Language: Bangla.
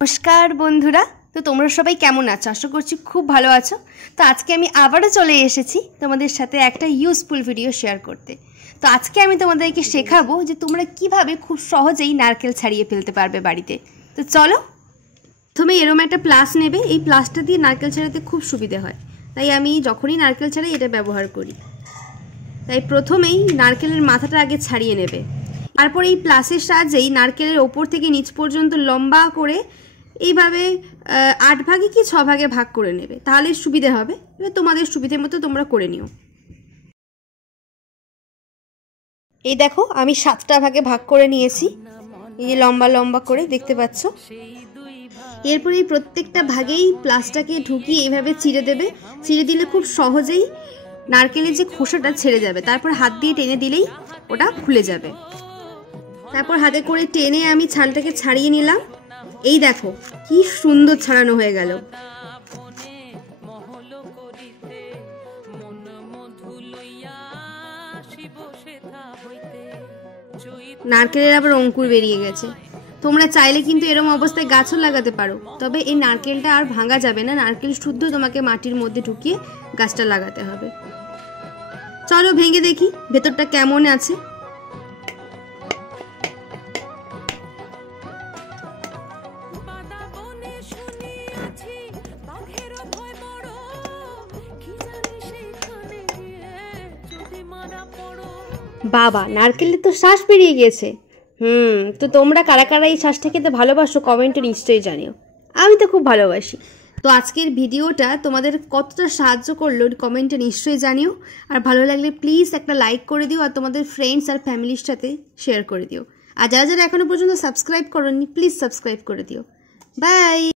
নমস্কার বন্ধুরা, তো তোমরা সবাই কেমন আছো? আশা করছি খুব ভালো আছো। তো আজকে আমি আবারও চলে এসেছি তোমাদের সাথে একটা ইউজফুল ভিডিও শেয়ার করতে। তো আজকে আমি তোমাদেরকে শেখাবো যে তোমরা কিভাবে খুব সহজেই নারকেল ছাড়িয়ে ফেলতে পারবে বাড়িতে। তো চলো, প্রথমে এরকম একটা প্লাস নেবে। এই প্লাসটা দিয়ে নারকেল ছাড়াতে খুব সুবিধে হয়, তাই আমি যখনই নারকেল ছাড়াই এটা ব্যবহার করি। তাই প্রথমেই নারকেলের মাথাটা আগে ছাড়িয়ে নেবে, তারপর এই প্লাসের সাহায্যেই নারকেলের ওপর থেকে নিচ পর্যন্ত লম্বা করে এইভাবে 8 ভাগে কি 6 ভাগে ভাগ করে নেবে, তাহলে সুবিধে হবে। এবার তোমাদের সুবিধে মতো তোমরা করে নিও। এই দেখো, আমি 7টা ভাগে ভাগ করে নিয়েছি, এই যে লম্বা লম্বা করে দেখতে পাচ্ছ। এরপর এই প্রত্যেকটা ভাগেই প্লাসটাকে ঢুকিয়ে এইভাবে চিড়ে দেবে। চিড়ে দিলে খুব সহজেই নারকেলের যে খোসাটা ছেড়ে যাবে, তারপর হাত দিয়ে টেনে দিলেই ওটা খুলে যাবে। তারপর হাতে করে টেনে আমি ছালটাকে ছাড়িয়ে নিলাম। এই দেখো কি সুন্দর ছাড়ানো হয়ে গেল। নারকেলের আবার অঙ্কুর বেরিয়ে গেছে। তোমরা চাইলে কিন্তু এরকম অবস্থায় গাছও লাগাতে পারো, তবে এই নারকেলটা আর ভাঙা যাবে না। নারকেল শুদ্ধ তোমাকে মাটির মধ্যে ঢুকিয়ে গাছটা লাগাতে হবে। চলো ভেঙে দেখি ভেতরটা কেমন আছে। বাবা, নারকেলের তো শ্বাস বেরিয়ে গেছে। তো তোমরা কারা কারা এই শ্বাসটা খেতে ভালোবাসো কমেন্টে নিশ্চয়ই জানিও। আমি তো খুব ভালোবাসি। তো আজকের ভিডিওটা তোমাদের কতটা সাহায্য করলো কমেন্টে নিশ্চয়ই জানিও। আর ভালো লাগলে প্লিজ একটা লাইক করে দিও, আর তোমাদের ফ্রেন্ডস আর ফ্যামিলির সাথে শেয়ার করে দিও। আর যারা যারা এখনো পর্যন্ত সাবস্ক্রাইব করোনি প্লিজ সাবস্ক্রাইব করে দিও। বাই।